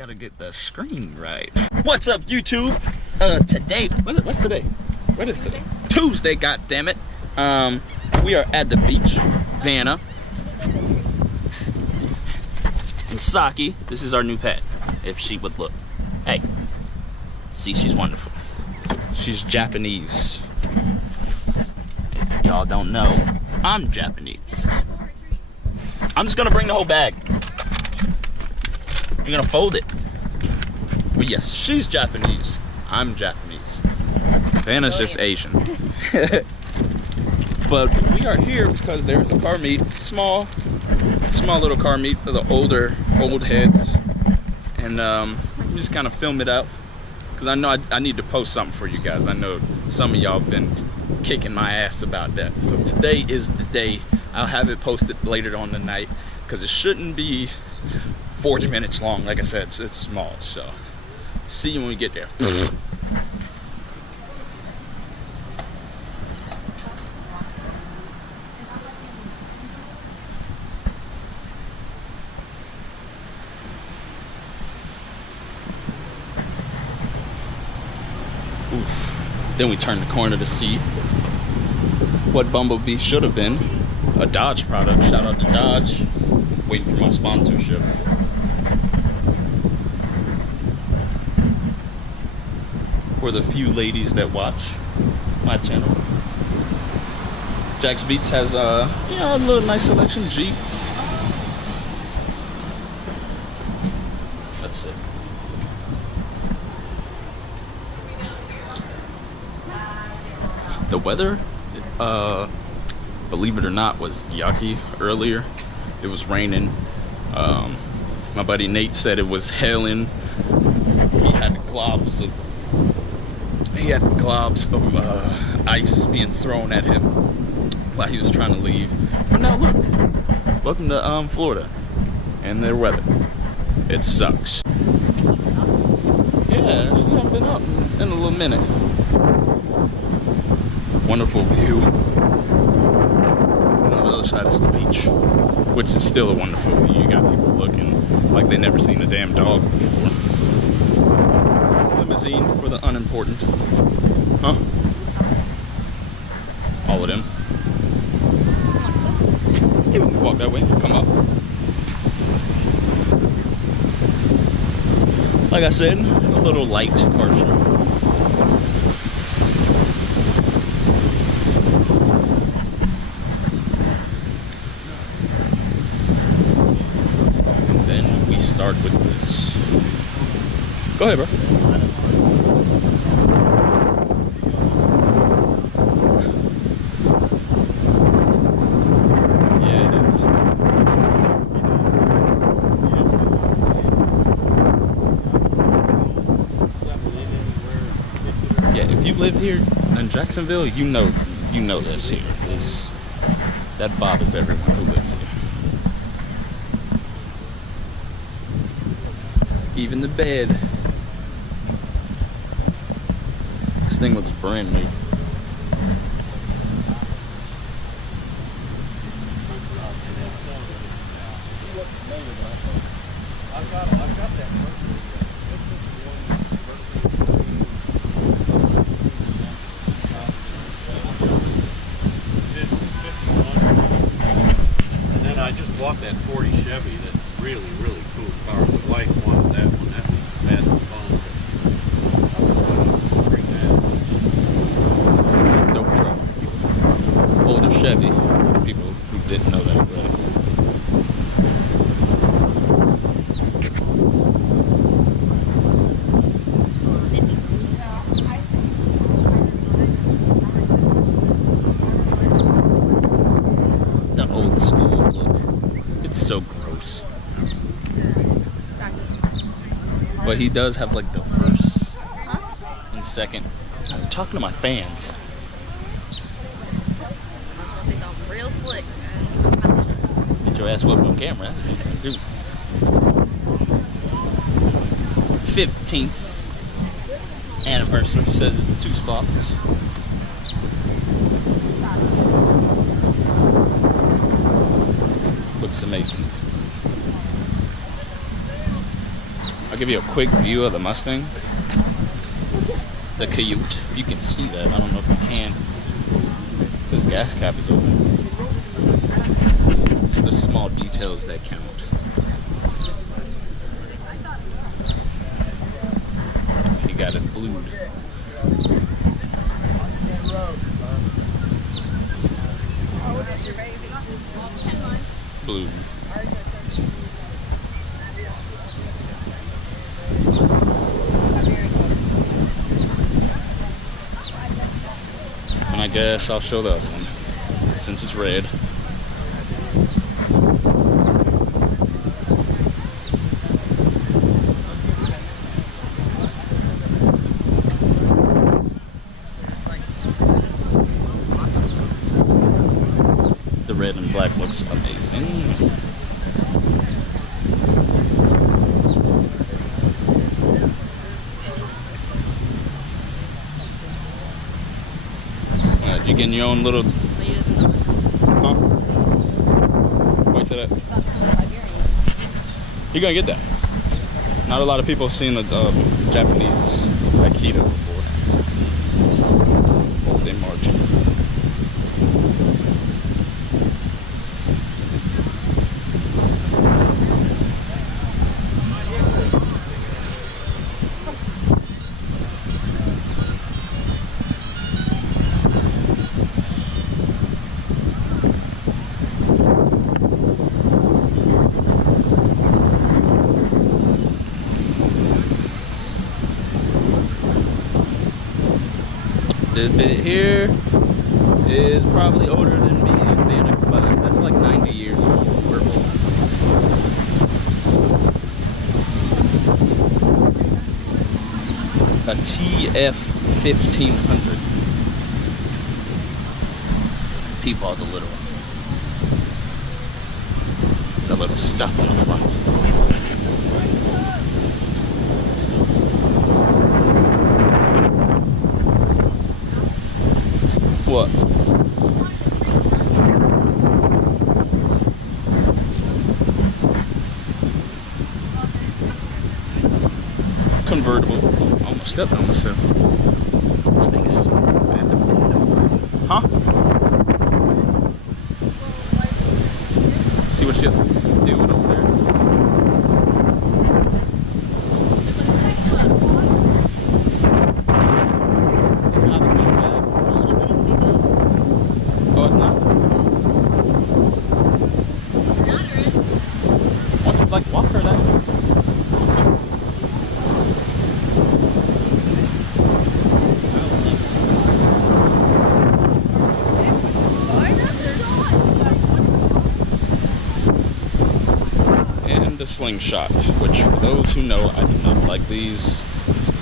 gotta get the screen right. What's up, YouTube? Today, what's today? What is today? Tuesday, goddammit. We are at the beach, Vanna. And Saki, this is our new pet, if she would look. Hey, see, she's wonderful. She's Japanese. If y'all don't know, I'm Japanese. I'm just gonna bring the whole bag. You're gonna fold it. But yes, she's Japanese. I'm Japanese. Vanna's just Asian. But we are here because there's a car meet, small little car meet for the old heads, and we just kind of film it out because I know I need to post something for you guys. I know some of y'all have been kicking my ass about that, so today is the day. I'll have it posted later on the night because it shouldn't be 40 minutes long. Like I said, it's small, so see you when we get there. Oof. Then we turn the corner to see what Bumblebee should have been. A Dodge product. Shout out to Dodge. Waiting for my sponsorship. For the few ladies that watch my channel. Jack's Beats has a little nice selection. Jeep. That's it. The weather, believe it or not, was yucky earlier. It was raining. My buddy Nate said it was hailing. He had globs of ice being thrown at him while he was trying to leave. But now look, welcome to Florida and their weather. It sucks. Yeah, she hasn't been up in a little minute. Wonderful view. And on the other side is the beach, which is still a wonderful view. You got people looking like they never seen a damn dog before. Limousine for the unimportant. Huh? All of them. You can walk that way. Come up. Like I said, a little light car show. Start with this. Go ahead, bro. Yeah, it is. Yeah, if you live here in Jacksonville, you know this here. That bothers everyone who lives here. Even the bed. This thing looks brand new. And then I just bought that 40 Chevy. That's really cool car. The wife wanted that one. That was bad on the phone. Bring that. Dope truck. Older Chevy. People who didn't know that already. The old school look. It's so gross. But he does have like the first and second. I'm talking to my fans. I was gonna say something real slick. Get your ass whooped on camera. That's what you do. 15th anniversary, says it's 2 spots. Looks amazing. give you a quick view of the Mustang. The Coyote. You can see that. I don't know if you can. This gas cap is open. It's the small details that count. He got it blued. Blue. And I guess I'll show the other one since it's red. The red and black looks amazing. You getting your own little. Huh? Why you say that? You're gonna get that. Not a lot of people have seen the Japanese Aikido before. Oh, they marching. This bit here is probably older than me and Vanna, but that's like 90 years old. Purple. A TF 1500. Peepaw the little one. The little stuff on the front. What? Convertible. Almost stepped on myself. This thing is small. I have to bend over. Huh? See what she has to deal with over there. Oh, it's not? Why don't you like walk her that way? And the slingshot, which for those who know, I do not like these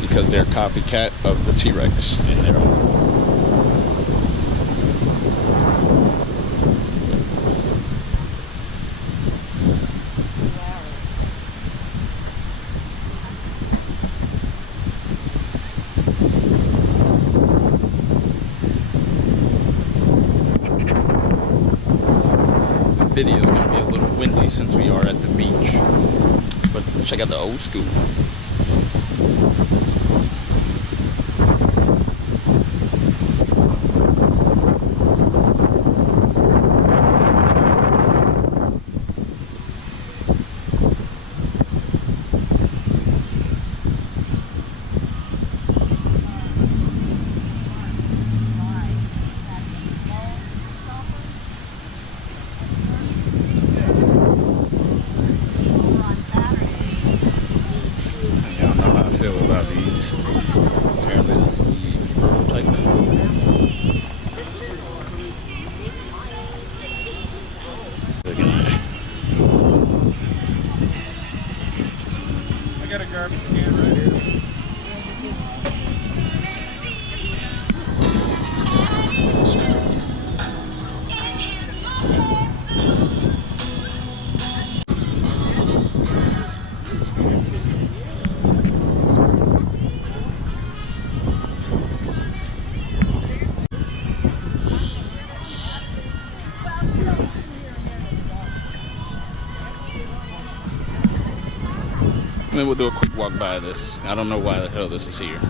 because they're copycat of the T-Rex in their own. Video is going to be a little windy since we are at the beach, but check out the old school. Y'all know how I feel about these. come in, we'll do a quick walk by this. I don't know why the hell this is here.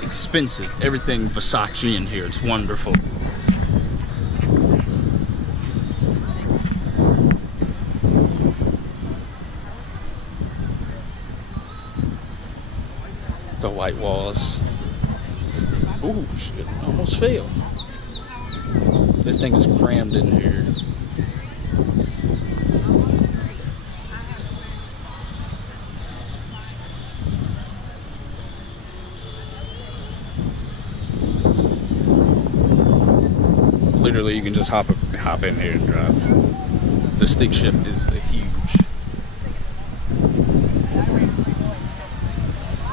Expensive. Everything Versace in here. It's wonderful. The white walls. Ooh, shit. Almost failed. This thing is crammed in here. Literally, you can just hop in here and drive. The stick shift is huge.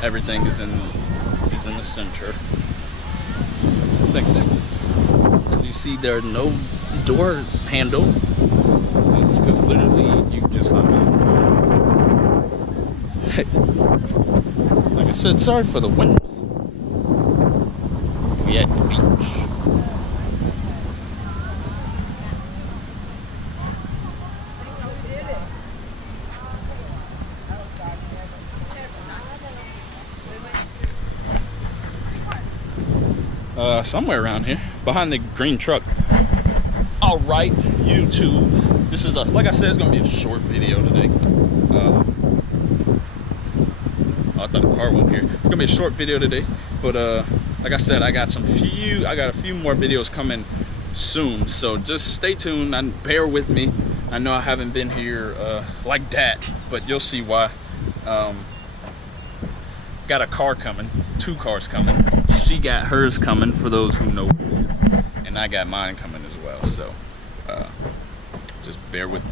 Everything is in the center. This thing's sick. As you see, there's no door handle. It's because literally you can just hop in. Like I said, sorry for the wind. We at the beach. Somewhere around here, behind the green truck. All right, YouTube. This is like I said, it's gonna be a short video today. I thought a car went here. It's gonna be a short video today, but like I said, I got a few more videos coming soon. So just stay tuned and bear with me. I know I haven't been here like that, but you'll see why. Got a car coming, 2 cars coming. She got hers coming, for those who know what it is, and I got mine coming as well. So just bear with me.